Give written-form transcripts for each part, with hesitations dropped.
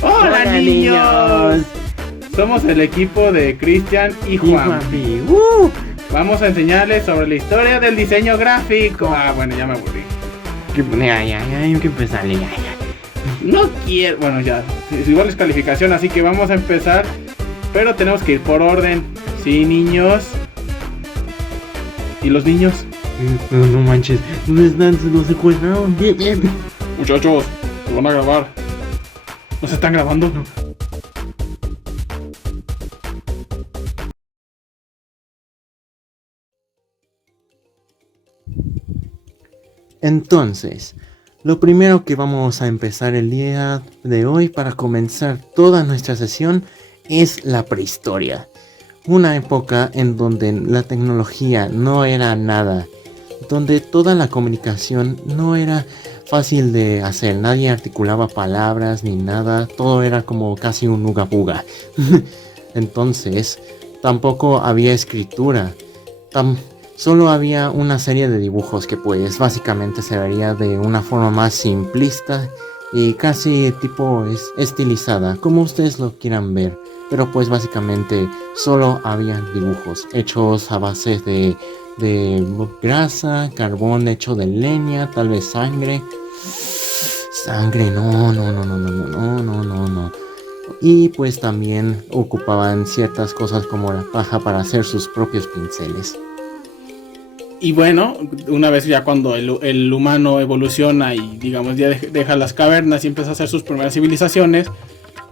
¡Hola, niños! Somos el equipo de Cristian y Juanpi. Vamos a enseñarles sobre la historia del diseño gráfico. Bueno, ya me aburrí. Hay que empezar. No quiero... Bueno, ya. Igual es calificación, así que vamos a empezar. Pero tenemos que ir por orden. Sí, niños. ¿Y los niños? No manches. ¿Dónde están? Se nos secuestraron. Bien. Muchachos, se van a grabar. ¿No se están grabando? No. Entonces, lo primero que vamos a empezar el día de hoy para comenzar toda nuestra sesión es la prehistoria. Una época en donde la tecnología no era nada, donde toda la comunicación no era fácil de hacer, nadie articulaba palabras ni nada, todo era como casi un uga buga. Entonces, tampoco había escritura, solo había una serie de dibujos que pues básicamente se vería de una forma más simplista y casi tipo estilizada, como ustedes lo quieran ver. Pero pues básicamente solo había dibujos hechos a base de grasa, carbón hecho de leña, tal vez sangre. Sangre, no. Y pues también ocupaban ciertas cosas como la paja para hacer sus propios pinceles. Y bueno, una vez ya cuando el humano evoluciona y digamos ya deja las cavernas y empieza a hacer sus primeras civilizaciones,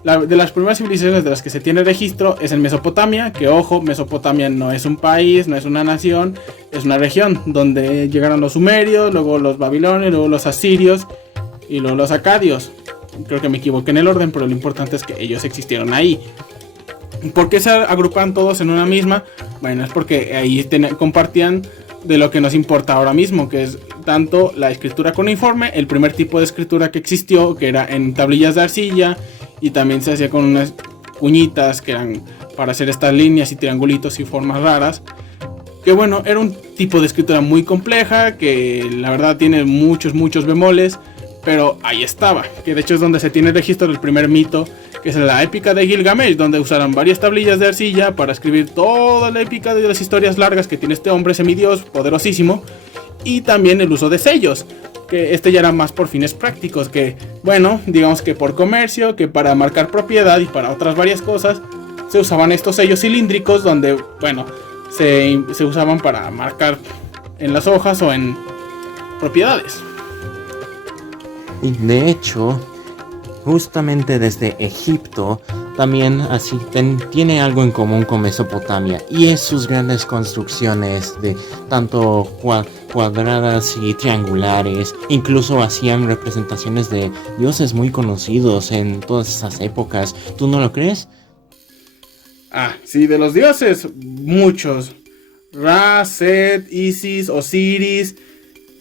de las primeras civilizaciones de las que se tiene registro es en Mesopotamia, que ojo, Mesopotamia no es un país, no es una nación, es una región donde llegaron los sumerios, luego los babilonios, luego los asirios y luego los acadios. Creo que me equivoqué en el orden, pero lo importante es que ellos existieron ahí. ¿Por qué se agrupan todos en una misma? Bueno, es porque ahí compartían de lo que nos importa ahora mismo, que es tanto la escritura cuneiforme, el primer tipo de escritura que existió, que era en tablillas de arcilla, y también se hacía con unas cuñitas que eran para hacer estas líneas y triangulitos y formas raras. Que bueno, era un tipo de escritura muy compleja, que la verdad tiene muchos bemoles, pero ahí estaba, que de hecho es donde se tiene registro del primer mito, que es la épica de Gilgamesh, donde usaron varias tablillas de arcilla para escribir toda la épica de las historias largas que tiene este hombre semidios poderosísimo, y también el uso de sellos, que este ya era más por fines prácticos, que bueno, digamos que por comercio, que para marcar propiedad y para otras varias cosas, se usaban estos sellos cilíndricos donde, bueno, se usaban para marcar en las hojas o en propiedades. Y de hecho, justamente desde Egipto, también así tiene algo en común con Mesopotamia, y es sus grandes construcciones de tanto cuadradas y triangulares. Incluso hacían representaciones de dioses muy conocidos en todas esas épocas. ¿Tú no lo crees? Sí, de los dioses, muchos. Ra, Set, Isis, Osiris.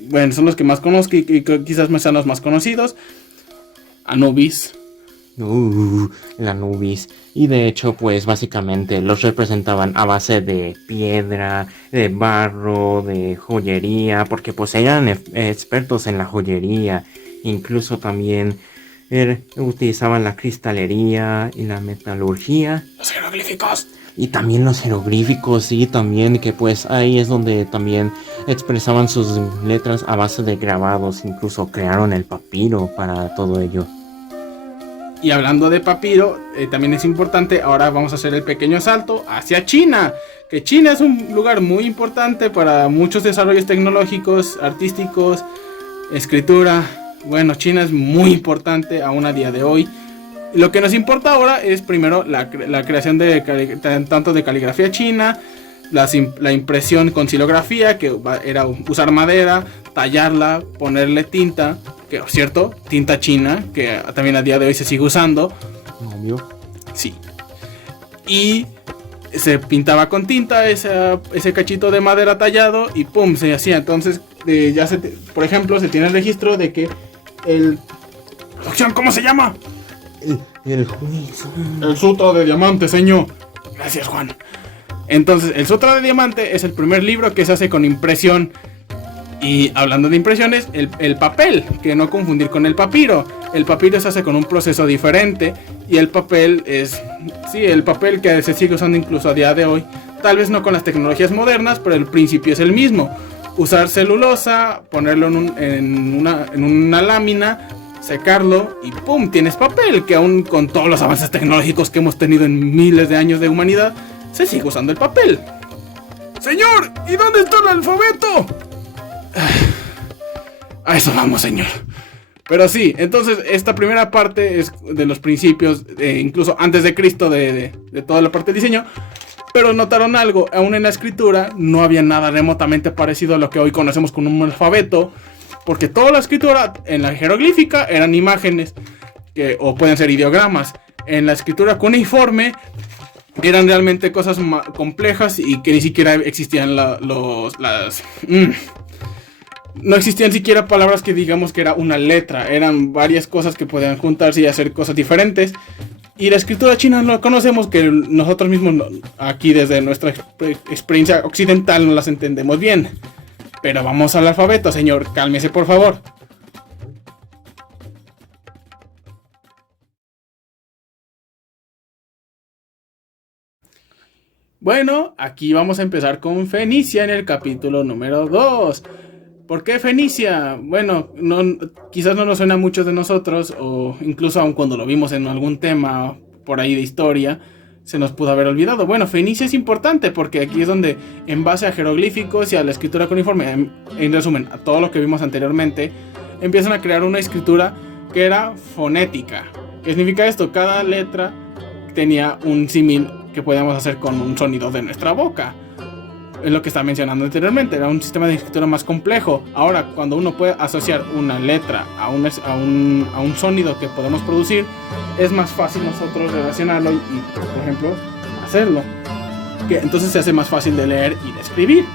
Bueno, son los que más conozco y quizás me sean los más conocidos. Anubis. El Anubis. Y de hecho, pues básicamente los representaban a base de piedra, de barro, de joyería, porque pues eran expertos en la joyería. Incluso también utilizaban la cristalería y la metalurgia. Los jeroglíficos. Y también los jeroglíficos, sí, también, que pues ahí es donde también expresaban sus letras a base de grabados. Incluso crearon el papiro para todo ello. Y hablando de papiro, también es importante, ahora vamos a hacer el pequeño salto hacia China. Que China es un lugar muy importante para muchos desarrollos tecnológicos, artísticos, escritura. Bueno, China es muy importante aún a día de hoy. Lo que nos importa ahora es primero la creación de tanto de caligrafía china, la impresión con xilografía, que era usar madera, tallarla, ponerle tinta, que es cierto, tinta china, que también a día de hoy se sigue usando. Obvio. Sí. Y se pintaba con tinta ese cachito de madera tallado y pum, se hacía. Entonces, por ejemplo, se tiene el registro de que ¿cómo se llama? El juicio. El Sutra de Diamante, señor. Gracias, Juan. Entonces, el Sutra de Diamante es el primer libro que se hace con impresión Y hablando de impresiones, el papel, que no confundir con el papiro. El papiro se hace con un proceso diferente y el papel es, sí, el papel que se sigue usando incluso a día de hoy. Tal vez no con las tecnologías modernas, pero el principio es el mismo. Usar celulosa, ponerlo en una lámina, secarlo y ¡pum! Tienes papel, que aún con todos los avances tecnológicos que hemos tenido en miles de años de humanidad, se sigue usando el papel. Señor, ¿y dónde está el alfabeto? A eso vamos, señor. Pero sí, entonces esta primera parte es de los principios, incluso antes de Cristo, de toda la parte de diseño. Pero notaron algo, aún en la escritura no había nada remotamente parecido a lo que hoy conocemos como un alfabeto. Porque toda la escritura en la jeroglífica eran imágenes, o pueden ser ideogramas. En la escritura cuneiforme eran realmente cosas complejas y que ni siquiera existían no existían siquiera palabras que digamos que era una letra. Eran varias cosas que podían juntarse y hacer cosas diferentes. Y la escritura china no la conocemos, que nosotros mismos aquí desde nuestra experiencia occidental no las entendemos bien. Pero vamos al alfabeto, señor. Cálmese, por favor. Bueno, aquí vamos a empezar con Fenicia en el capítulo número 2. ¿Por qué Fenicia? Bueno, quizás no nos suena a muchos de nosotros, o incluso aun cuando lo vimos en algún tema por ahí de historia, se nos pudo haber olvidado. Bueno, Fenicia es importante porque aquí es donde, en base a jeroglíficos y a la escritura cuneiforme, en resumen, a todo lo que vimos anteriormente, empiezan a crear una escritura que era fonética. ¿Qué significa esto? Cada letra tenía un símil que podíamos hacer con un sonido de nuestra boca. Es lo que estaba mencionando anteriormente, era un sistema de escritura más complejo. Ahora, cuando uno puede asociar una letra a un sonido que podemos producir, es más fácil nosotros relacionarlo y por ejemplo, hacerlo. Entonces se hace más fácil de leer y de escribir.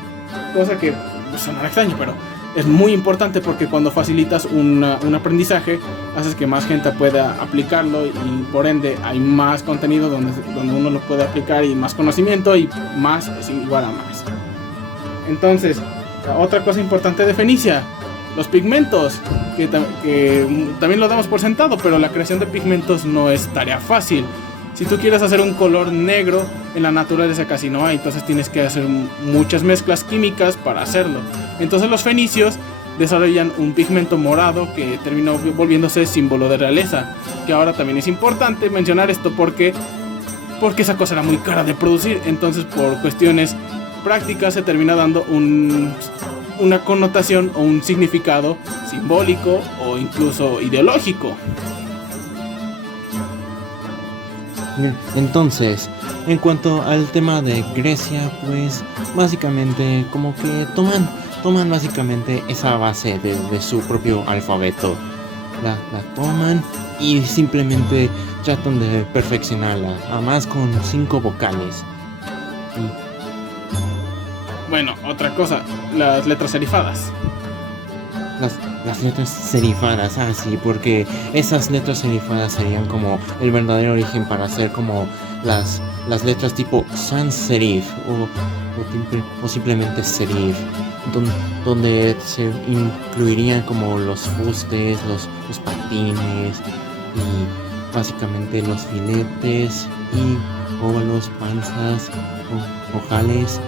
Cosa que sonará extraño, pero es muy importante porque cuando facilitas un aprendizaje, haces que más gente pueda aplicarlo y por ende hay más contenido donde uno lo puede aplicar y más conocimiento y más es igual a más. Entonces, otra cosa importante de Fenicia, los pigmentos, que también lo damos por sentado, pero la creación de pigmentos no es tarea fácil. Si tú quieres hacer un color negro, en la naturaleza casi no hay, entonces tienes que hacer muchas mezclas químicas para hacerlo. Entonces los fenicios desarrollan un pigmento morado que terminó volviéndose símbolo de realeza, que ahora también es importante mencionar esto porque esa cosa era muy cara de producir, entonces por cuestiones prácticas se termina dando una connotación o un significado simbólico o incluso ideológico. Entonces, en cuanto al tema de Grecia, pues básicamente como que toman básicamente esa base de su propio alfabeto. La toman y simplemente tratan de perfeccionarla, además con 5 vocales. Bueno, otra cosa, las letras serifadas. Las letras serifadas, sí, porque esas letras serifadas serían como el verdadero origen para hacer como las letras tipo sans serif o simplemente serif, donde se incluirían como los fustes, los patines y básicamente los filetes y óvalos, panzas, ojales.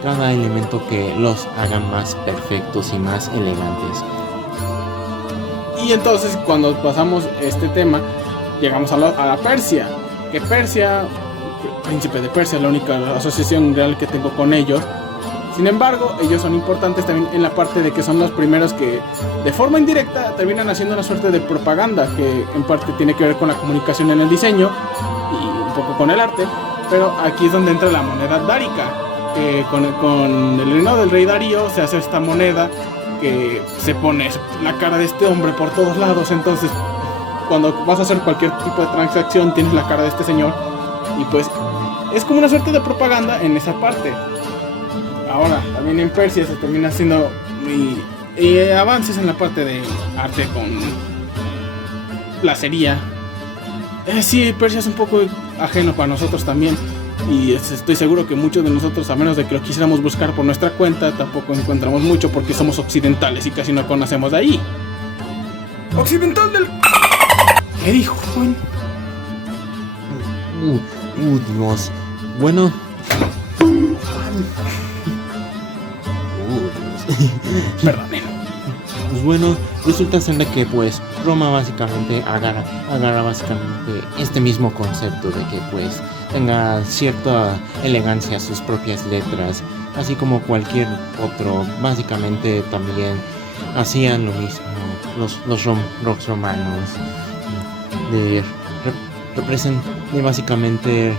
Cada elemento que los haga más perfectos y más elegantes. Y entonces cuando pasamos este tema, llegamos a la Persia. Que Persia, príncipe de Persia, es la única asociación real que tengo con ellos. Sin embargo, ellos son importantes también en la parte de que son los primeros que de forma indirecta terminan haciendo una suerte de propaganda, que en parte tiene que ver con la comunicación en el diseño y un poco con el arte. Pero aquí es donde entra la moneda dárica. Con el reinado del rey Darío se hace esta moneda que se pone la cara de este hombre por todos lados. Entonces cuando vas a hacer cualquier tipo de transacción tienes la cara de este señor y pues es como una suerte de propaganda en esa parte. Ahora también en Persia se termina haciendo avances en la parte de arte con placería. Sí, Persia es un poco ajeno para nosotros también. Y estoy seguro que muchos de nosotros, a menos de que lo quisiéramos buscar por nuestra cuenta, tampoco encontramos mucho porque somos occidentales y casi no conocemos de ahí. ¡Occidental del... ¿Qué dijo, joven? Dios. Bueno. Dios. Perdónenme. Pues bueno, resulta ser de que pues Roma básicamente agarra básicamente este mismo concepto de que pues tenga cierta elegancia sus propias letras, así como cualquier otro. Básicamente también hacían lo mismo los romanos, de básicamente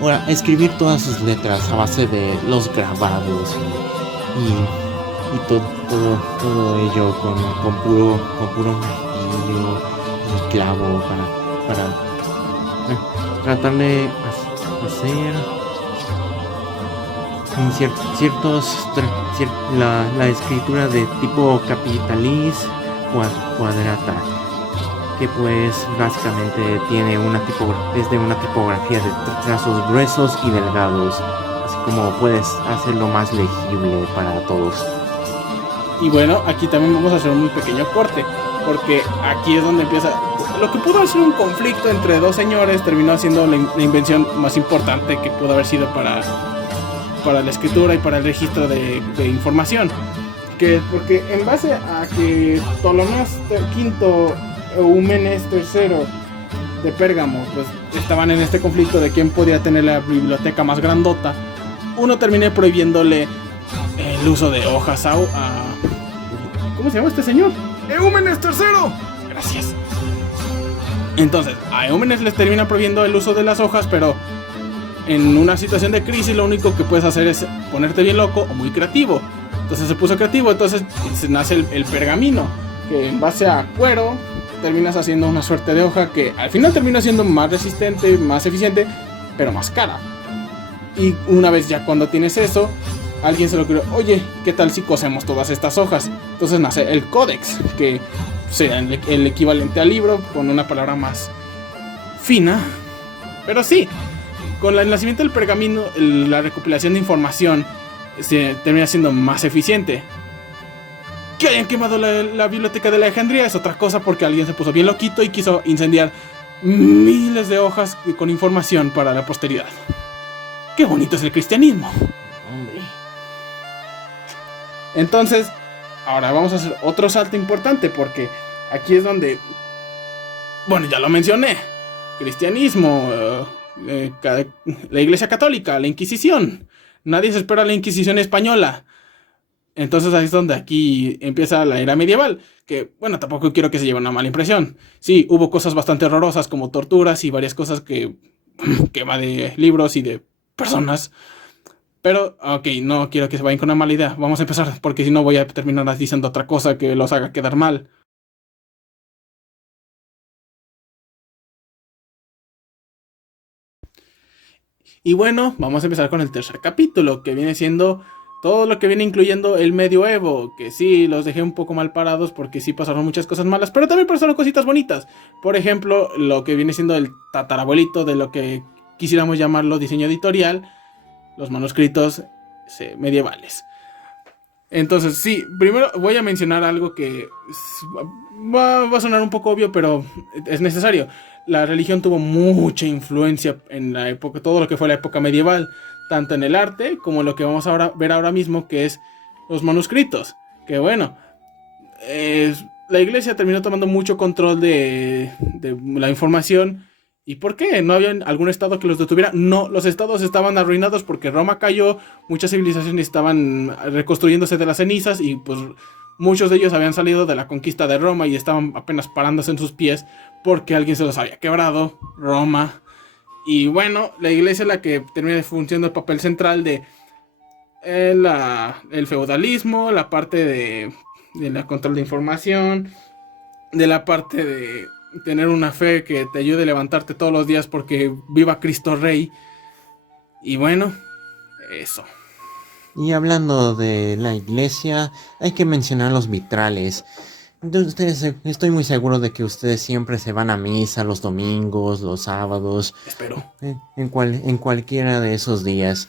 ahora escribir todas sus letras a base de los grabados y todo ello con puro martillo y clavo para tratar de hacer la escritura de tipo capitalis cuadrata, que pues básicamente tiene es de una tipografía de trazos gruesos y delgados, así como puedes hacerlo más legible para todos. Y bueno, aquí también vamos a hacer un pequeño corte, porque aquí es donde empieza lo que pudo ser un conflicto entre dos señores. Terminó siendo la invención más importante que pudo haber sido para la escritura y para el registro de información, que porque en base a que Ptolomeo V, Eumenes III de Pérgamo, pues estaban en este conflicto de quién podía tener la biblioteca más grandota, uno terminé prohibiéndole el uso de hojas a ¿cómo se llama este señor? ¡Eumenes III! Gracias. Entonces, a Eumenes les termina prohibiendo el uso de las hojas, pero en una situación de crisis lo único que puedes hacer es ponerte bien loco o muy creativo. Entonces se puso creativo, entonces se nace el pergamino, que en base a cuero terminas haciendo una suerte de hoja que al final termina siendo más resistente, más eficiente, pero más cara. Y una vez ya cuando tienes eso, alguien se lo ocurrió, oye, ¿qué tal si cosemos todas estas hojas? Entonces nace el códex, que sea el equivalente al libro, con una palabra más fina. Pero sí, con el nacimiento del pergamino, la recopilación de información se termina siendo más eficiente. Que hayan quemado la biblioteca de Alejandría es otra cosa, porque alguien se puso bien loquito y quiso incendiar miles de hojas con información para la posteridad. ¡Qué bonito es el cristianismo! Hombre. Entonces, ahora vamos a hacer otro salto importante, porque aquí es donde, bueno, ya lo mencioné, cristianismo, la Iglesia Católica, la Inquisición. Nadie se espera la Inquisición española. Entonces ahí es donde aquí empieza la era medieval, que bueno, tampoco quiero que se lleve una mala impresión. Sí, hubo cosas bastante horrorosas como torturas y varias cosas que va de libros y de personas. Pero, ok, no quiero que se vayan con una mala idea. Vamos a empezar, porque si no voy a terminar diciendo otra cosa que los haga quedar mal. Y bueno, vamos a empezar con el tercer capítulo, que viene siendo todo lo que viene incluyendo el medioevo, que sí, los dejé un poco mal parados porque sí pasaron muchas cosas malas, pero también pasaron cositas bonitas. Por ejemplo, lo que viene siendo el tatarabuelito de lo que quisiéramos llamarlo diseño editorial, los manuscritos medievales. Entonces, sí, primero voy a mencionar algo que va a sonar un poco obvio, pero es necesario. La religión tuvo mucha influencia en la época, todo lo que fue la época medieval, tanto en el arte como en lo que vamos a ver ahora mismo, que es los manuscritos. Que bueno, la iglesia terminó tomando mucho control de la información. ¿Y por qué? ¿No había algún estado que los detuviera? No, los estados estaban arruinados porque Roma cayó, muchas civilizaciones estaban reconstruyéndose de las cenizas y pues muchos de ellos habían salido de la conquista de Roma y estaban apenas parándose en sus pies porque alguien se los había quebrado, Roma. Y bueno, la iglesia es la que termina funcionando el papel central de el feudalismo, la parte de la control de información, de la parte de tener una fe que te ayude a levantarte todos los días porque viva Cristo Rey. Y bueno, eso. Y hablando de la iglesia, hay que mencionar los vitrales. Estoy muy seguro de que ustedes siempre se van a misa los domingos, los sábados, Espero. en cualquiera de esos días.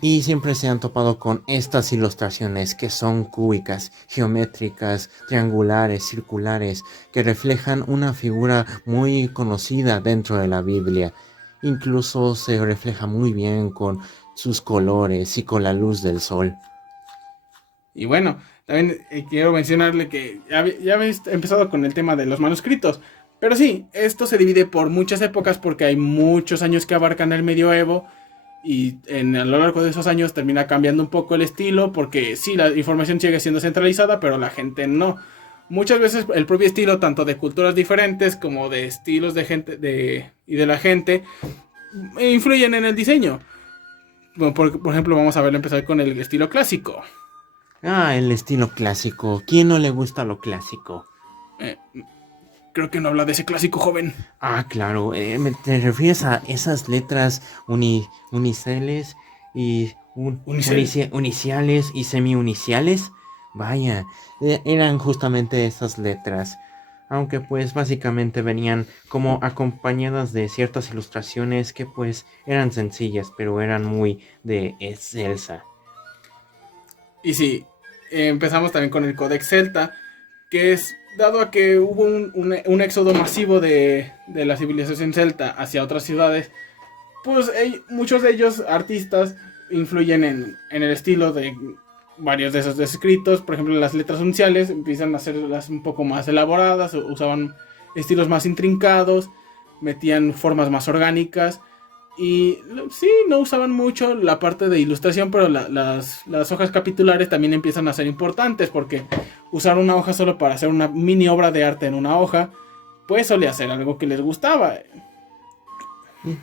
Y siempre se han topado con estas ilustraciones que son cúbicas, geométricas, triangulares, circulares, que reflejan una figura muy conocida dentro de la Biblia. Incluso se refleja muy bien con sus colores y con la luz del sol. Y bueno, también quiero mencionarle que ya habéis empezado con el tema de los manuscritos. Pero sí, esto se divide por muchas épocas porque hay muchos años que abarcan el medioevo. Y a lo largo de esos años termina cambiando un poco el estilo porque sí, la información sigue siendo centralizada, pero la gente no. Muchas veces el propio estilo, tanto de culturas diferentes como de estilos de gente y de la gente, influyen en el diseño. Bueno, por ejemplo, vamos a ver empezar con el estilo clásico. El estilo clásico. ¿Quién no le gusta lo clásico? Eh, Creo que no habla de ese clásico joven. Claro. ¿Te refieres a esas letras uniceles y Unicel. uniciales y semi-uniciales? Vaya, eran justamente esas letras. Aunque pues básicamente venían como acompañadas de ciertas ilustraciones que pues eran sencillas, pero eran muy de excelsa. Y sí, empezamos también con el Codex Celta, que es dado a que hubo un éxodo masivo de la civilización celta hacia otras ciudades, pues muchos de ellos, artistas, influyen en el estilo de varios de esos escritos. Por ejemplo, las letras unciales empiezan a hacerlas un poco más elaboradas, usaban estilos más intrincados, metían formas más orgánicas. Y sí, no usaban mucho la parte de ilustración, pero las hojas capitulares también empiezan a ser importantes porque usar una hoja solo para hacer una mini obra de arte en una hoja, pues solía ser algo que les gustaba.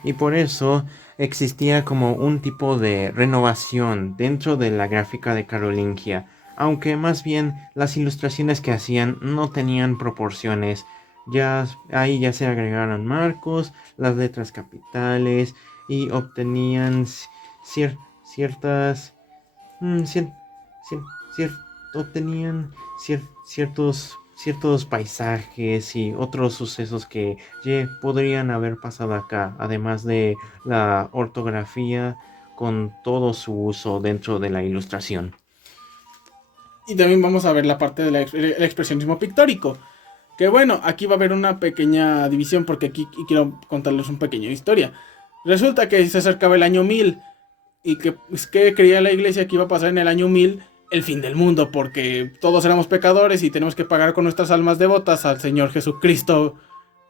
Y por eso existía como un tipo de renovación dentro de la gráfica de Carolingia, aunque más bien las ilustraciones que hacían no tenían proporciones. Ahí ya se agregaron marcos, las letras capitales y obtenían ciertas mm, cier- cier- cier- obtenían ciertos paisajes y otros sucesos que podrían haber pasado acá, además de la ortografía con todo su uso dentro de la ilustración. Y también vamos a ver la parte del expresionismo pictórico. Que bueno, aquí va a haber una pequeña división porque aquí quiero contarles un pequeño historia. Resulta que se acercaba el año 1000 y que, pues, que creía la iglesia que iba a pasar en el año 1000 el fin del mundo porque todos éramos pecadores y tenemos que pagar con nuestras almas devotas al Señor Jesucristo.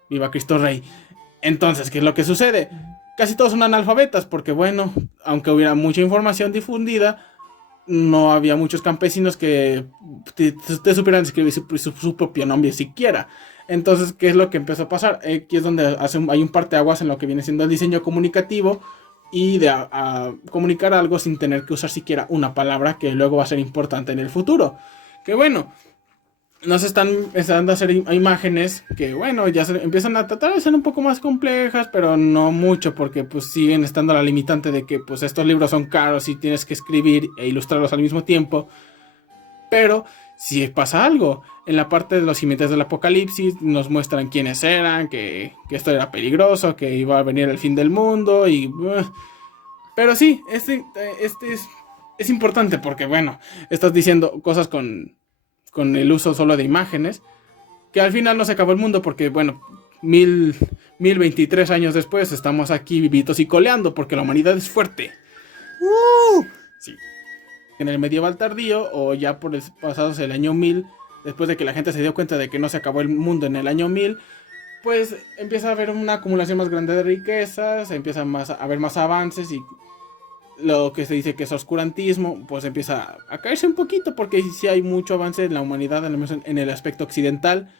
Viva Cristo Rey. Entonces, ¿qué es lo que sucede? Casi todos son analfabetas porque bueno, aunque hubiera mucha información difundida, no había muchos campesinos que te supieran escribir su propio nombre siquiera. Entonces, ¿qué es lo que empezó a pasar? Aquí es donde hay un parteaguas en lo que viene siendo el diseño comunicativo y de a comunicar algo sin tener que usar siquiera una palabra que luego va a ser importante en el futuro. Que bueno, nos están empezando a hacer imágenes que, bueno, ya se empiezan a tratar de ser un poco más complejas, pero no mucho, porque pues siguen estando la limitante de que pues estos libros son caros y tienes que escribir e ilustrarlos al mismo tiempo. Pero si pasa algo, en la parte de los jinetes del apocalipsis nos muestran quiénes eran, que esto era peligroso, que iba a venir el fin del mundo y... pero sí, este es importante porque, bueno, estás diciendo cosas con el uso solo de imágenes, que al final no se acabó el mundo porque, bueno, 1023 años después estamos aquí vivitos y coleando porque la humanidad es fuerte. Sí. En el medieval tardío o ya por pasados el año 1000, después de que la gente se dio cuenta de que no se acabó el mundo en el año 1000, pues empieza a haber una acumulación más grande de riquezas, empieza a haber más avances y lo que se dice que es oscurantismo, pues empieza a caerse un poquito porque sí hay mucho avance en la humanidad, al menos en el aspecto occidental.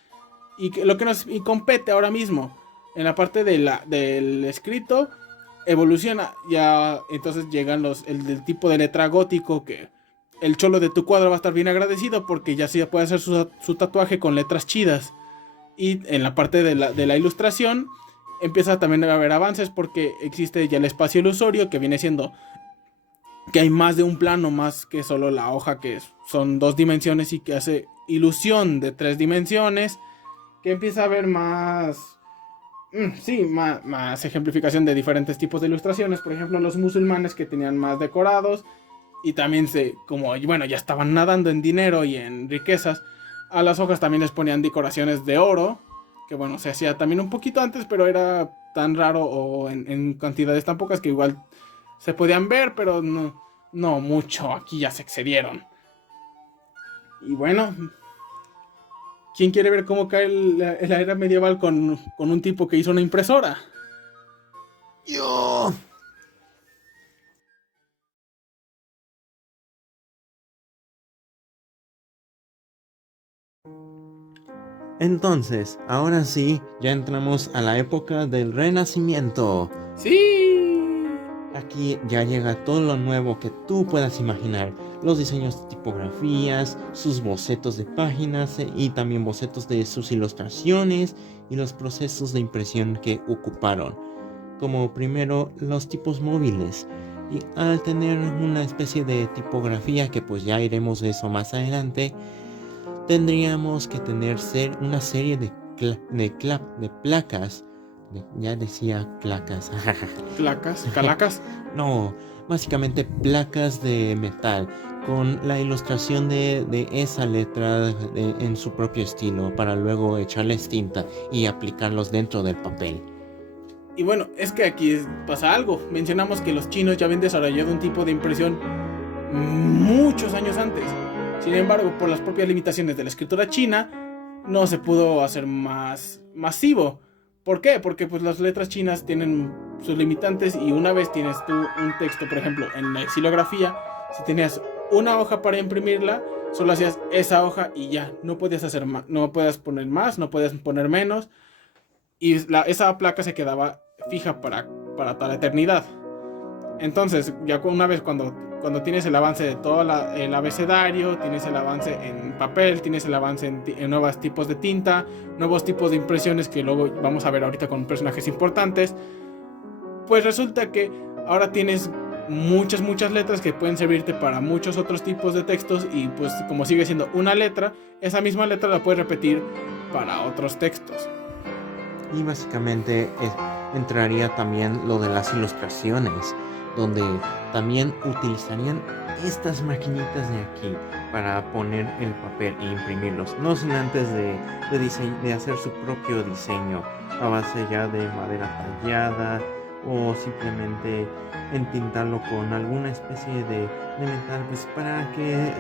Y lo que nos compete ahora mismo en la parte del escrito evoluciona. Ya entonces llegan el tipo de letra gótico que el cholo de tu cuadro va a estar bien agradecido porque ya sí puede hacer su tatuaje con letras chidas. Y en la parte de la ilustración empieza también a haber avances porque existe ya el espacio ilusorio que viene siendo que hay más de un plano, más que solo la hoja, que son 2 dimensiones y que hace ilusión de 3 dimensiones, que empieza a haber más, más ejemplificación de diferentes tipos de ilustraciones. Por ejemplo, los musulmanes, que tenían más decorados y también ya estaban nadando en dinero y en riquezas. A las hojas también les ponían decoraciones de oro, que bueno, se hacía también un poquito antes, pero era tan raro o en cantidades tan pocas que igual se podían ver, pero no mucho. Aquí ya se excedieron. Y bueno, ¿quién quiere ver cómo cae la era medieval con un tipo que hizo una impresora? Yo. Entonces, ahora sí, ya entramos a la época del Renacimiento. ¡Sí! Aquí ya llega todo lo nuevo que tú puedas imaginar. Los diseños de tipografías, sus bocetos de páginas y también bocetos de sus ilustraciones y los procesos de impresión que ocuparon. Como primero los tipos móviles. Y al tener una especie de tipografía, que pues ya iremos de eso más adelante, tendríamos que tener una serie de placas. Ya decía placas. ¿Placas? ¿Calacas? No, básicamente placas de metal con la ilustración de esa letra en su propio estilo, para luego echarles tinta y aplicarlos dentro del papel. Y bueno, es que aquí pasa algo. Mencionamos que los chinos ya habían desarrollado un tipo de impresión muchos años antes. Sin embargo, por las propias limitaciones de la escritura china, no se pudo hacer más masivo. ¿Por qué? Porque pues las letras chinas tienen sus limitantes, y una vez tienes tú un texto, por ejemplo, en la xilografía, si tenías una hoja para imprimirla, solo hacías esa hoja y ya, no podías hacer más, no podías poner más, no podías poner menos, y esa placa se quedaba fija para toda la eternidad. Entonces, ya una vez cuando tienes el avance de todo el abecedario, tienes el avance en papel, tienes el avance en nuevos tipos de tinta, nuevos tipos de impresiones que luego vamos a ver ahorita con personajes importantes, pues resulta que ahora tienes muchas letras que pueden servirte para muchos otros tipos de textos, y pues como sigue siendo una letra, esa misma letra la puedes repetir para otros textos. Y básicamente entraría también lo de las ilustraciones, donde también utilizarían estas maquinitas de aquí para poner el papel e imprimirlos, no sin antes de hacer su propio diseño a base ya de madera tallada, o simplemente entintarlo con alguna especie de metal, pues para que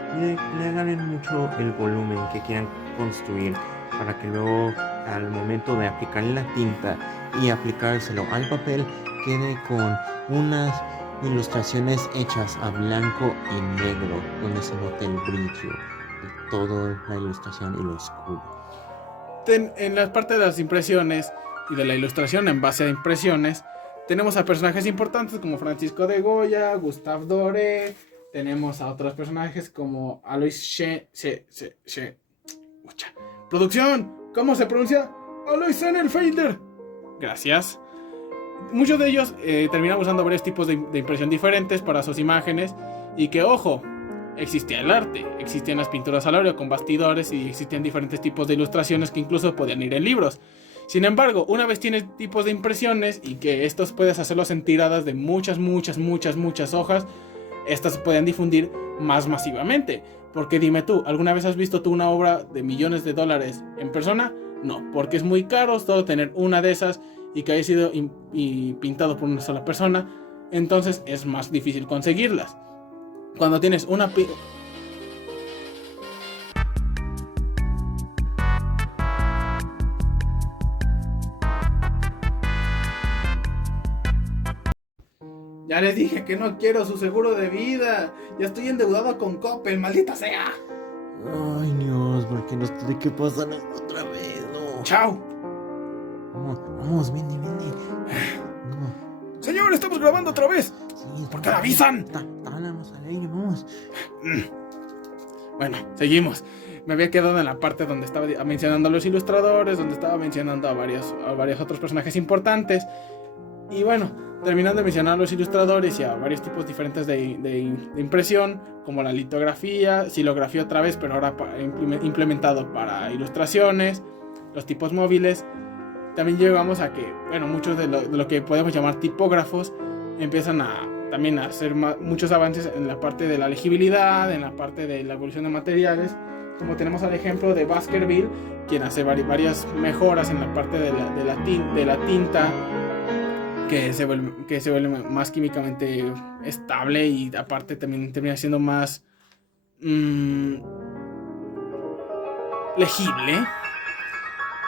le agarren mucho el volumen que quieran construir, para que luego al momento de aplicarle la tinta y aplicárselo al papel quede con unas ilustraciones hechas a blanco y negro, donde se note el brillo de toda la ilustración y lo oscuro. En la parte de las impresiones y de la ilustración en base a impresiones, tenemos a personajes importantes como Francisco de Goya, Gustave Doré. Tenemos a otros personajes como Alois Producción, ¿cómo se pronuncia? Alois Sennenfelder. Gracias. Muchos de ellos terminan usando varios tipos de impresión diferentes para sus imágenes. Y que, ojo, existía el arte, existían las pinturas al óleo con bastidores, y existían diferentes tipos de ilustraciones que incluso podían ir en libros. Sin embargo, una vez tienes tipos de impresiones y que estos puedes hacerlos en tiradas de muchas hojas, estas se pueden difundir más masivamente. Porque dime tú, ¿alguna vez has visto tú una obra de millones de dólares en persona? No, porque es muy caro solo tener una de esas y que haya sido pintado por una sola persona. Entonces es más difícil conseguirlas. Cuando tienes una... Ya les dije que no quiero su seguro de vida. Ya estoy endeudado con Coppel, maldita sea. Ay, Dios, ¿por qué nos tiene que pasar otra vez? No. Chao. Vamos, vende. No. Señor, estamos grabando otra vez. Sí, ¿por qué la avisan? Háblanos al aire, vamos. Bueno, seguimos. Me había quedado en la parte donde estaba mencionando a los ilustradores, donde estaba mencionando a varios otros personajes importantes. Y bueno, terminando de mencionar a los ilustradores y a varios tipos diferentes de impresión, como la litografía, xilografía otra vez, pero ahora implementado para ilustraciones, los tipos móviles. También llegamos a que, bueno, muchos de lo que podemos llamar tipógrafos empiezan también a hacer muchos avances en la parte de la legibilidad, en la parte de la evolución de materiales, como tenemos al ejemplo de Baskerville, quien hace varias mejoras en la parte de la tinta, que se vuelve más químicamente estable y aparte también termina siendo más legible.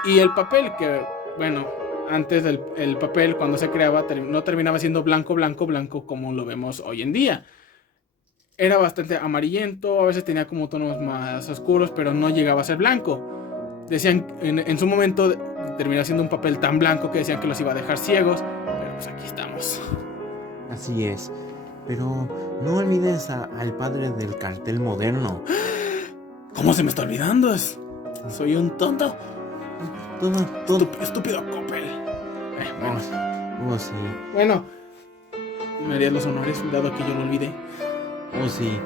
Y el papel, que bueno, antes el papel cuando se creaba no terminaba siendo blanco como lo vemos hoy en día. Era bastante amarillento, a veces tenía como tonos más oscuros, pero no llegaba a ser blanco. Decían en su momento terminó siendo un papel tan blanco que decían que los iba a dejar ciegos, pero pues aquí estamos. Así es, pero no olvides al padre del cartel moderno. ¿Cómo se me está olvidando? Soy un tonto. Estúpido Coppel. Bueno. Sí. Bueno, me harías los honores, dado que yo lo olvidé. Sí.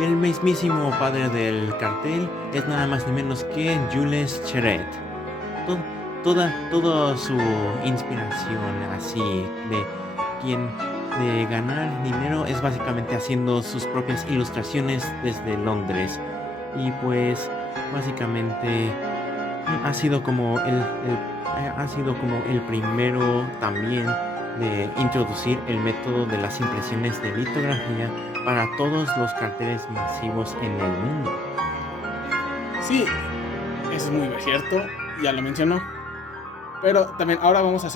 El mismísimo padre del cartel es nada más ni menos que Jules Cheret. Toda su inspiración así de ganar dinero es básicamente haciendo sus propias ilustraciones desde Londres. Y pues básicamente ha sido como el primero también de introducir el método de las impresiones de litografía para todos los carteles masivos en el mundo. Sí, eso es muy cierto, ya lo mencionó. Pero también ahora vamos a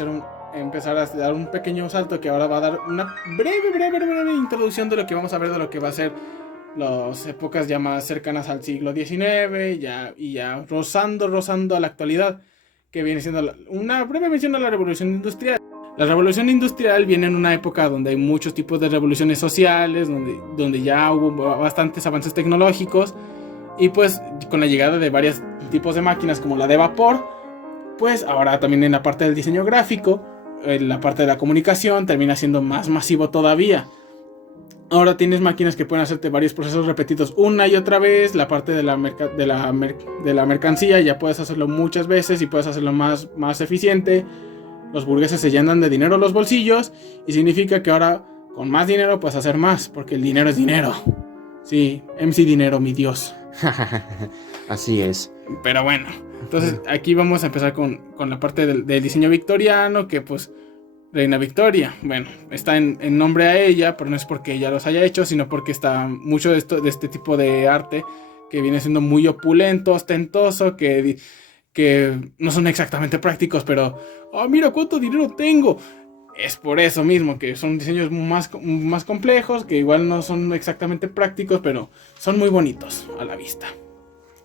empezar a dar un pequeño salto que ahora va a dar una breve introducción de lo que vamos a ver de lo que va a ser las épocas ya más cercanas al siglo XIX, ya rozando a la actualidad, que viene siendo una breve mención a la revolución industrial. La revolución industrial viene en una época donde hay muchos tipos de revoluciones sociales, donde ya hubo bastantes avances tecnológicos, y pues con la llegada de varios tipos de máquinas como la de vapor, pues ahora también en la parte del diseño gráfico, en la parte de la comunicación termina siendo más masivo todavía. Ahora tienes máquinas que pueden hacerte varios procesos repetidos una y otra vez. La parte de la mercancía ya puedes hacerlo muchas veces y puedes hacerlo más eficiente. Los burgueses se llenan de dinero los bolsillos y significa que ahora con más dinero puedes hacer más, porque el dinero es dinero. Sí, MC Dinero, mi Dios. Así es. Pero bueno, entonces aquí vamos a empezar con la parte del diseño victoriano, que pues Reina Victoria, bueno, está en nombre a ella, pero no es porque ella los haya hecho, sino porque está mucho de este tipo de arte que viene siendo muy opulento, ostentoso, que no son exactamente prácticos, pero mira cuánto dinero tengo. Es por eso mismo que son diseños más complejos, que igual no son exactamente prácticos, pero son muy bonitos a la vista.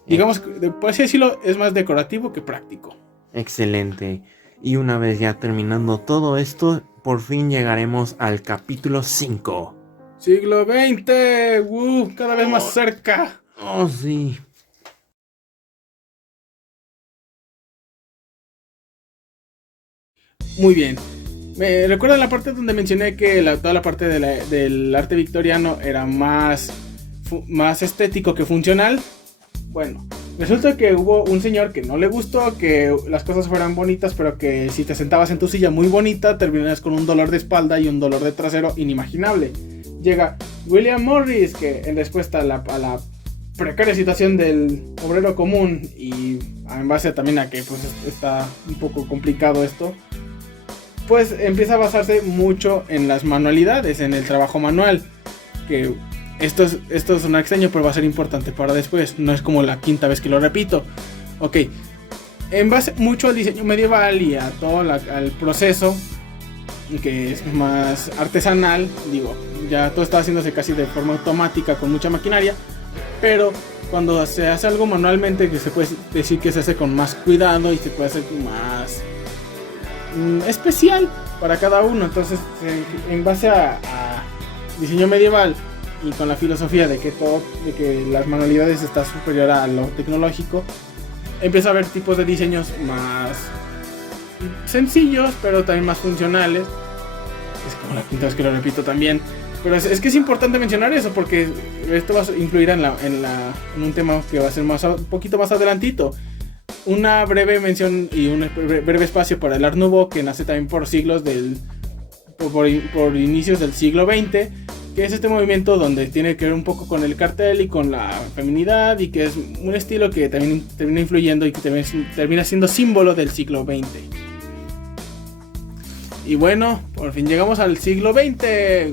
Digamos, por así decirlo, es más decorativo que práctico. Excelente. Y una vez ya terminando todo esto, por fin llegaremos al capítulo 5. Siglo XX, cada vez más cerca. Oh, sí. Muy bien. ¿Me recuerdan la parte donde mencioné que toda la parte del arte victoriano era más estético que funcional? Bueno, resulta que hubo un señor que no le gustó que las cosas fueran bonitas, pero que si te sentabas en tu silla muy bonita, terminaras con un dolor de espalda y un dolor de trasero inimaginable. Llega William Morris, que en respuesta a la precaria situación del obrero común y en base también a que pues está un poco complicado esto, pues empieza a basarse mucho en las manualidades, en el trabajo manual, que esto suena extraño, pero va a ser importante para después. No es como la quinta vez que lo repito. Ok, en base mucho al diseño medieval y a todo al proceso, que es más artesanal, digo, ya todo está haciéndose casi de forma automática con mucha maquinaria, pero cuando se hace algo manualmente, que se puede decir que se hace con más cuidado y se puede hacer más especial para cada uno. Entonces, en base a diseño medieval y con la filosofía de que las manualidades está superior a lo tecnológico, empieza a haber tipos de diseños sencillos, pero también más funcionales. Es como la quinta vez que lo repito también. Pero es que es importante mencionar eso, porque esto va a influir en un tema que va a ser un poquito más adelantito. Una breve mención y un breve espacio para el Art Nouveau, que nace también por inicios del siglo XX, que es este movimiento donde tiene que ver un poco con el cartel y con la feminidad, y que es un estilo que también termina influyendo y que termina siendo símbolo del siglo XX. Y bueno, por fin llegamos al siglo XX.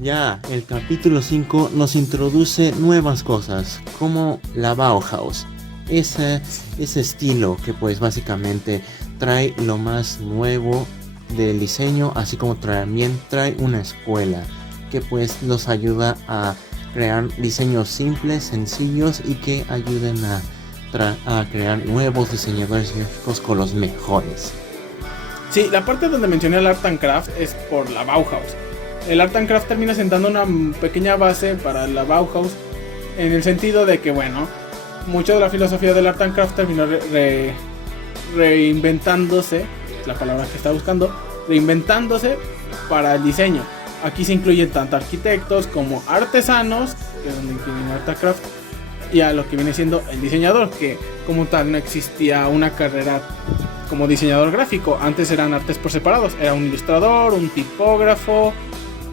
Ya, el capítulo 5 nos introduce nuevas cosas, como la Bauhaus. Ese estilo que pues básicamente trae lo más nuevo del diseño, así como también trae una escuela que pues los ayuda a crear diseños simples, sencillos, y que ayuden a crear nuevos diseñadores gráficos con los mejores. Sí, la parte donde mencioné el Art and Craft es por la Bauhaus. El Art and Craft termina sentando una pequeña base para la Bauhaus, en el sentido de que, bueno, mucho de la filosofía del Art and Craft terminó reinventándose, es la palabra que estaba buscando, reinventándose para el diseño. Aquí se incluyen tanto arquitectos como artesanos, que es donde incluyen Art and Craft, y a lo que viene siendo el diseñador, que como tal no existía una carrera como diseñador gráfico. Antes eran artes por separados, era un ilustrador, un tipógrafo,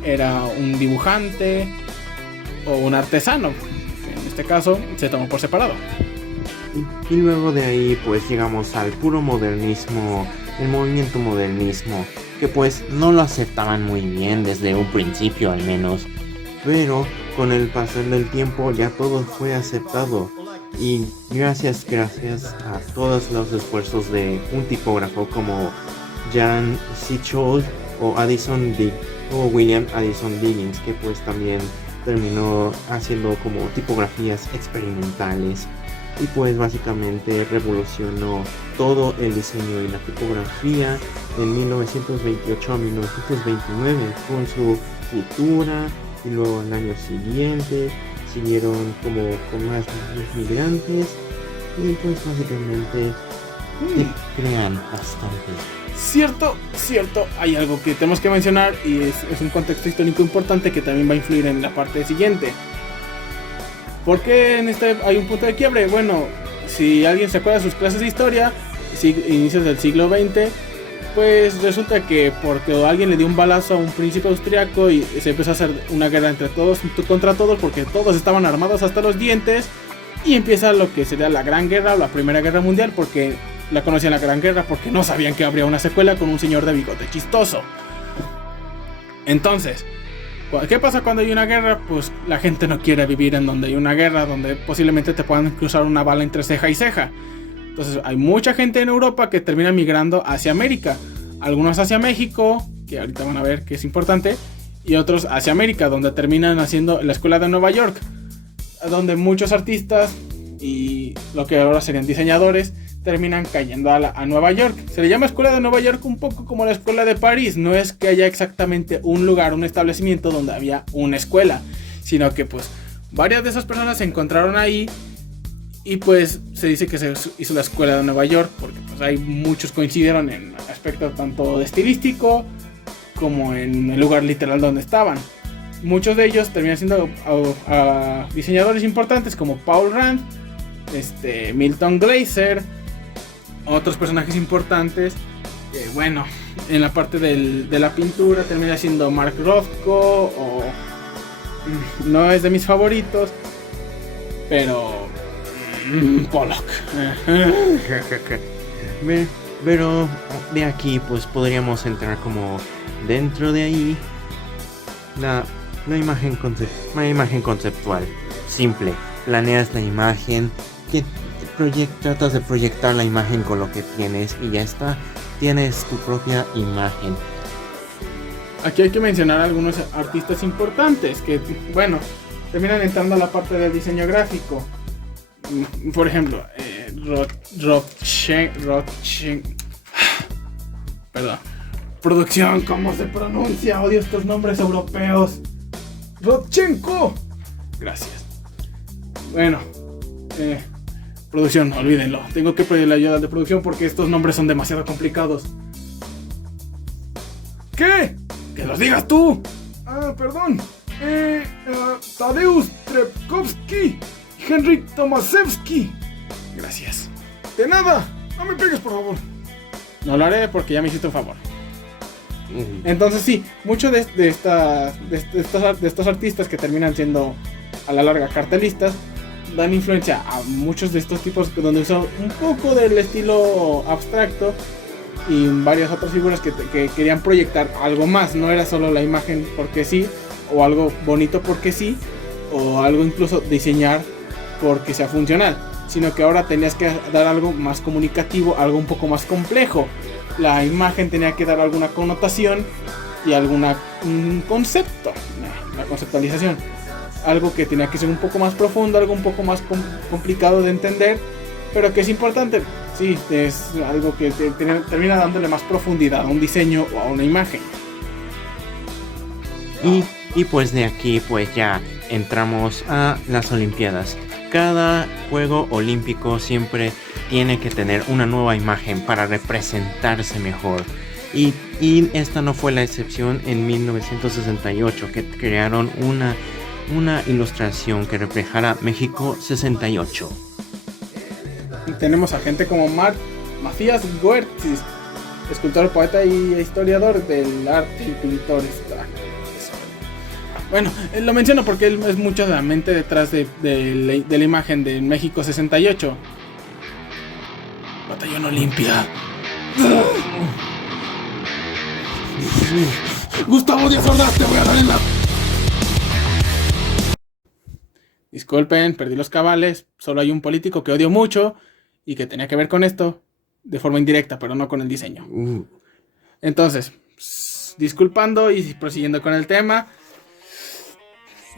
era un dibujante o un artesano, que en este caso se tomó por separado. Y luego de ahí pues llegamos al puro modernismo, el movimiento modernismo, que pues no lo aceptaban muy bien desde un principio al menos, pero con el pasar del tiempo ya todo fue aceptado. Y gracias a todos los esfuerzos de un tipógrafo como Jan Sichold o William Addison Diggins, que pues también terminó haciendo como tipografías experimentales, y pues básicamente revolucionó todo el diseño y la tipografía en 1928 a 1929 con su Futura, y luego el año siguiente siguieron como con más migrantes, y pues básicamente crean bastante. Cierto, hay algo que tenemos que mencionar, y es un contexto histórico importante que también va a influir en la parte siguiente. ¿Por qué en este hay un punto de quiebre? Bueno, si alguien se acuerda de sus clases de historia, inicios del siglo XX, pues resulta que porque alguien le dio un balazo a un príncipe austriaco y se empezó a hacer una guerra entre todos contra todos, porque todos estaban armados hasta los dientes, y empieza lo que sería la Gran Guerra o la Primera Guerra Mundial, porque la conocían la Gran Guerra porque no sabían que habría una secuela con un señor de bigote chistoso. Entonces, ¿qué pasa cuando hay una guerra? Pues la gente no quiere vivir en donde hay una guerra, donde posiblemente te puedan cruzar una bala entre ceja y ceja. Entonces hay mucha gente en Europa que termina migrando hacia América. Algunos hacia México, que ahorita van a ver que es importante, y otros hacia América, donde terminan haciendo la escuela de Nueva York, donde muchos artistas y lo que ahora serían diseñadores terminan cayendo a Nueva York. Se le llama escuela de Nueva York un poco como la escuela de París. No es que haya exactamente un lugar, un establecimiento donde había una escuela, sino que pues varias de esas personas se encontraron ahí. Y pues se dice que se hizo la escuela de Nueva York porque pues hay muchos coincidieron en aspecto tanto de estilístico como en el lugar literal donde estaban. Muchos de ellos terminan siendo diseñadores importantes como Paul Rand, Milton Glaser, otros personajes importantes. Bueno, en la parte de la pintura termina siendo Mark Rothko, o no es de mis favoritos, pero Pollock. Pero de aquí pues podríamos entrar como dentro de ahí la imagen conceptual. Simple, planeas la imagen, tratas de proyectar la imagen con lo que tienes y ya está, tienes tu propia imagen. Aquí hay que mencionar algunos artistas importantes que, bueno, terminan entrando a la parte del diseño gráfico. Por ejemplo, perdón. Producción, ¿cómo se pronuncia? Odio estos nombres europeos. Rodchenko. Gracias. Bueno, Producción, olvídenlo. Tengo que pedir la ayuda de producción porque estos nombres son demasiado complicados. ¿Qué? ¡Que los digas tú! Perdón. Tadeusz Trepkowski. Henryk Tomaszewski. Gracias. De nada. No me pegues, por favor. No lo haré porque ya me hiciste un favor. Entonces sí, muchos de estos artistas que terminan siendo a la larga cartelistas dan influencia a muchos de estos tipos donde usan un poco del estilo abstracto y varias otras figuras que querían proyectar algo más. No era solo la imagen porque sí, o algo bonito porque sí, o algo incluso diseñar porque sea funcional, sino que ahora tenías que dar algo más comunicativo, algo un poco más complejo. La imagen tenía que dar alguna connotación y un concepto, la conceptualización. Algo que tenía que ser un poco más profundo, algo un poco más complicado de entender, pero que es importante. Sí, es algo que termina dándole más profundidad a un diseño o a una imagen. Y pues de aquí pues ya entramos a las Olimpiadas. Cada juego olímpico siempre tiene que tener una nueva imagen para representarse mejor. Y esta no fue la excepción en 1968, que crearon una ilustración que reflejara México 68. Y tenemos a gente como Matías Goertzis, escultor, poeta y historiador del arte y pintor. Bueno, lo menciono porque él es mucho de la mente detrás de la imagen de México 68. Batallón Olimpia. Gustavo Díaz Ordaz, te voy a dar en la... Disculpen, perdí los cabales. Solo hay un político que odio mucho y que tenía que ver con esto de forma indirecta, pero no con el diseño. Entonces, disculpando y prosiguiendo con el tema,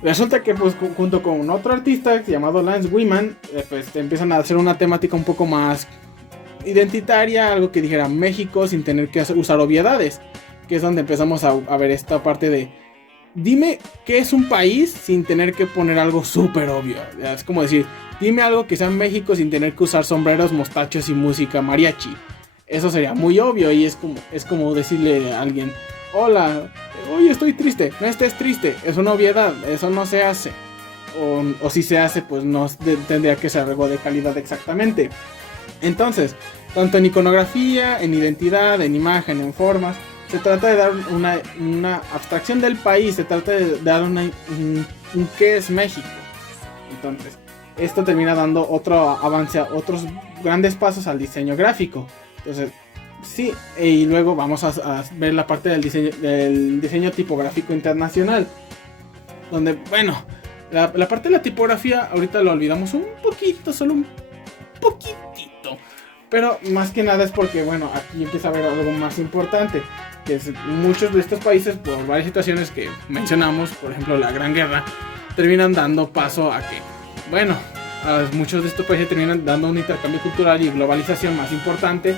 resulta que pues junto con otro artista llamado Lance Wyman, pues empiezan a hacer una temática un poco más identitaria, algo que dijera México sin tener que usar obviedades, que es donde empezamos a ver esta parte de dime qué es un país sin tener que poner algo súper obvio. Es como decir, dime algo que sea México sin tener que usar sombreros, mostachos y música mariachi. Eso sería muy obvio y es como decirle a alguien, hola, hoy estoy triste. No estés triste, es una obviedad, eso no se hace. O si se hace, pues no tendría que ser algo de calidad exactamente. Entonces, tanto en iconografía, en identidad, en imagen, en formas, se trata de dar una abstracción del país, se trata de dar un qué es México. Entonces, esto termina dando otro avance, otros grandes pasos al diseño gráfico. Entonces, sí, y luego vamos a ver la parte del diseño tipográfico internacional. Donde, bueno, la parte de la tipografía ahorita lo olvidamos un poquito, solo un poquitito. Pero más que nada es porque, bueno, aquí empieza a haber algo más importante. Que es, muchos de estos países, por varias situaciones que mencionamos, por ejemplo la Gran Guerra, terminan dando paso a que, bueno, muchos de estos países terminan dando un intercambio cultural y globalización más importante,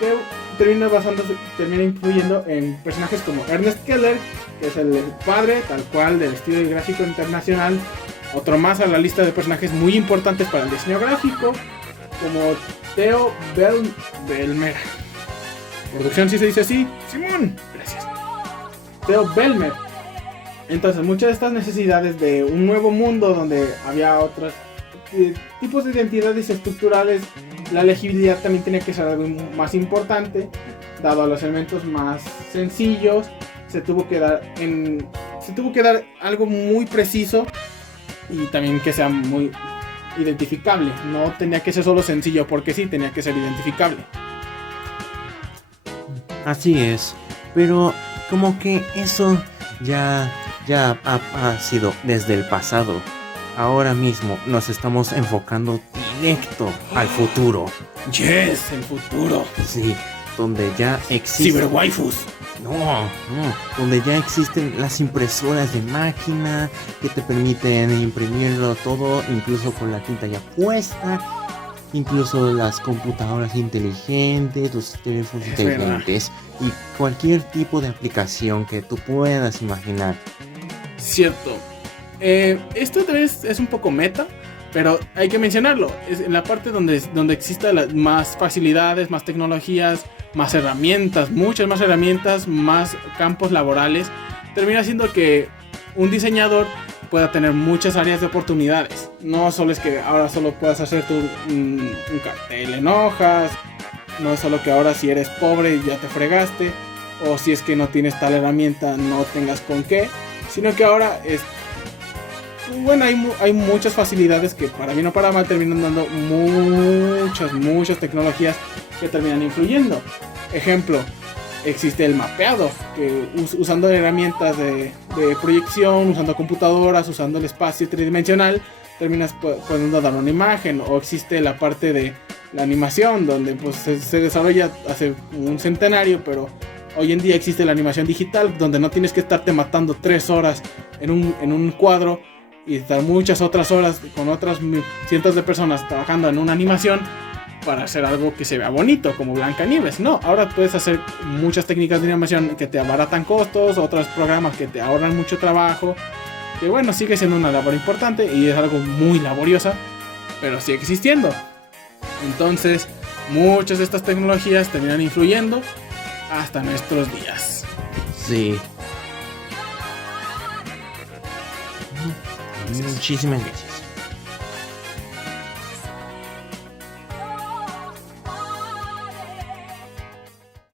que termina influyendo en personajes como Ernest Keller, que es el padre tal cual del estilo gráfico internacional. Otro más a la lista de personajes muy importantes para el diseño gráfico, como Theo Bellmer. Producción, si se dice así. Simón, gracias. Theo Bellmer. Entonces, muchas de estas necesidades de un nuevo mundo donde había otros tipos de identidades estructurales, la legibilidad también tenía que ser algo más importante, dado a los elementos más sencillos. Se tuvo que dar algo muy preciso y también que sea muy identificable. No tenía que ser solo sencillo porque sí, tenía que ser identificable. Así es, pero como que eso ya ha sido desde el pasado. Ahora mismo nos estamos enfocando directo al futuro. Yes, el futuro. Sí, donde ya existen ciberwaifus. No, donde ya existen las impresoras de máquina que te permiten imprimirlo todo, incluso con la tinta ya puesta. Incluso las computadoras inteligentes, los teléfonos inteligentes y cualquier tipo de aplicación que tú puedas imaginar. Cierto. Esto tal vez es un poco meta, Pero hay que mencionarlo, es en la parte donde exista más facilidades, más tecnologías, más herramientas, muchas más herramientas, más campos laborales, termina siendo que un diseñador pueda tener muchas áreas de oportunidades. No solo es que ahora solo puedas hacer un cartel en hojas, no es solo que ahora si eres pobre ya te fregaste, o si es que no tienes tal herramienta no tengas con qué, sino que ahora es... Bueno, hay muchas facilidades que para bien o para mal terminan dando muchas tecnologías que terminan influyendo. Ejemplo, existe el mapeado, que usando herramientas de proyección, usando computadoras, usando el espacio tridimensional, terminas pudiendo dar una imagen. O existe la parte de la animación, donde pues, se desarrolla hace un centenario, pero hoy en día existe la animación digital, donde no tienes que estarte matando 3 horas en un cuadro y estar muchas otras horas con otras cientos de personas trabajando en una animación para hacer algo que se vea bonito, como Blancanieves. No, ahora puedes hacer muchas técnicas de animación que te abaratan costos, otros programas que te ahorran mucho trabajo, que bueno, sigue siendo una labor importante y es algo muy laboriosa, pero sigue existiendo. Entonces, muchas de estas tecnologías terminan influyendo hasta nuestros días. Sí. Muchísimas gracias.